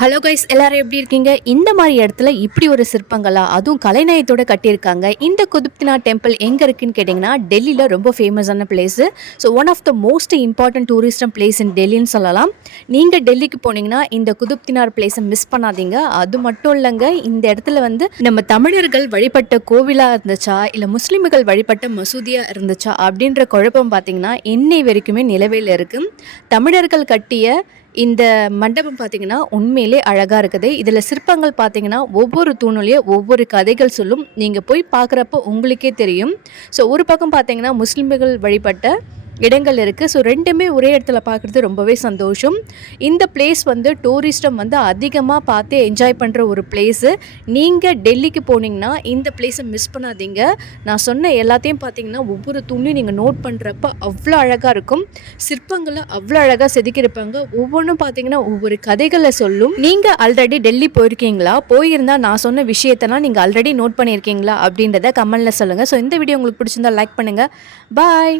Hello guys எல்லாரும் எப்படி இருக்கீங்க? இந்த மாதிரி இடத்துல இப்படி ஒரு சிற்பங்களா? அதுவும் கலைநயத்தோட கட்டியிருக்காங்க. இந்த குதுப்தினார் டெம்பிள் எங்கே இருக்குன்னு கேட்டிங்கன்னா டெல்லியில் ரொம்ப ஃபேமஸான place so one of the most important tourist place in டெல்லின்னு சொல்லலாம். நீங்கள் டெல்லிக்கு போனீங்கன்னா இந்த குதுப்தினார் பிளேஸை மிஸ் பண்ணாதீங்க. அது மட்டும் இல்லைங்க இந்த இடத்துல வந்து நம்ம தமிழர்கள் வழிபட்ட கோவிலாக இருந்துச்சா? இல்லை முஸ்லீம்கள் வழிபட்ட மசூதியாக இருந்துச்சா? அப்படின்ற குழப்பம் பார்த்தீங்கன்னா இன்னை வரைக்குமே நிலவையில் இருக்குது தமிழர்கள் கட்டிய இந்த மண்டபம் பார்த்தீங்கன்னா உண்மையிலே அழகாக இருக்குது. இதில் சிற்பங்கள் பார்த்தீங்கன்னா ஒவ்வொரு தூணுலேயும் ஒவ்வொரு கதைகள் சொல்லும். நீங்கள் போய் பார்க்குறப்போ உங்களுக்கே தெரியும். ஸோ ஒரு பக்கம் பார்த்தீங்கன்னா முஸ்லீம்கள் வழிபட்ட இடங்கள் இருக்குது ஸோ ரெண்டுமே ஒரே இடத்துல பார்க்குறது ரொம்பவே சந்தோஷம். இந்த பிளேஸ் வந்து டூரிஸ்டம் வந்து அதிகமாக பார்த்து என்ஜாய் பண்ணுற ஒரு பிளேஸு நீங்கள் டெல்லிக்கு போனீங்கன்னா இந்த பிளேஸை மிஸ் பண்ணாதீங்க. நான் சொன்ன எல்லாத்தையும் பார்த்தீங்கன்னா ஒவ்வொரு தூண்லையும் நீங்கள் நோட் பண்ணுறப்ப அவ்வளோ அழகாக இருக்கும். சிற்பங்களை அவ்வளோ அழகாக செதுக்கியிருப்பாங்க. ஒவ்வொன்றும் பார்த்தீங்கன்னா ஒவ்வொரு கதைகளை சொல்லும். நீங்கள் ஆல்ரெடி டெல்லி போயிருக்கீங்களா? போயிருந்தால் நான் சொன்ன விஷயத்தெல்லாம் நீங்கள் ஆல்ரெடி நோட் பண்ணியிருக்கீங்களா? அப்படின்றத கமெண்டில் சொல்லுங்கள் ஸோ இந்த வீடியோ உங்களுக்கு பிடிச்சிருந்தா லைக் பண்ணுங்கள் பாய்